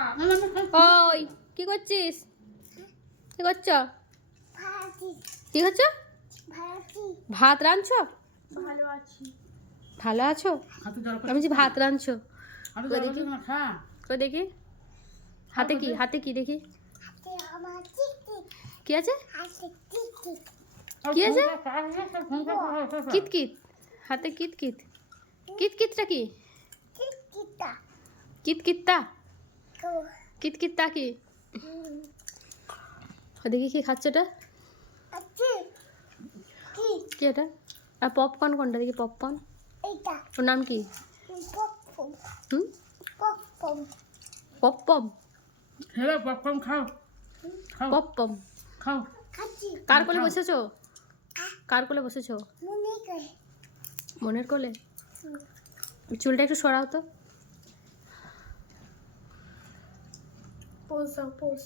ওই কি করছিস? কি করছো? কি করছো? ভাত রাঁধছো? ভালো আছো? আমি যে ভাত রাঁধছো দেখি, কই দেখি হাতে কি, হাতে কি দেখি কি আছে? কি আছে? কিত কিত, হাতে কিত কিত, কিত কিতটা কি? কিত কিতটা, কিত কিতটা কি? দেখি কি খাচ্ছে এটা? কি এটা? আর পপকর্ন কোনটা দেখি? পপকর্ন ওর নাম কি? হুম, পপপম। হ্যালো পপকর্ন খাও, খাও পপপম খাও। কার কোলে বসেছো? কার কোলে বসেছো? মনের কোলে। চুলটা একটু সরাও তো। পোজ দাও, পোজ।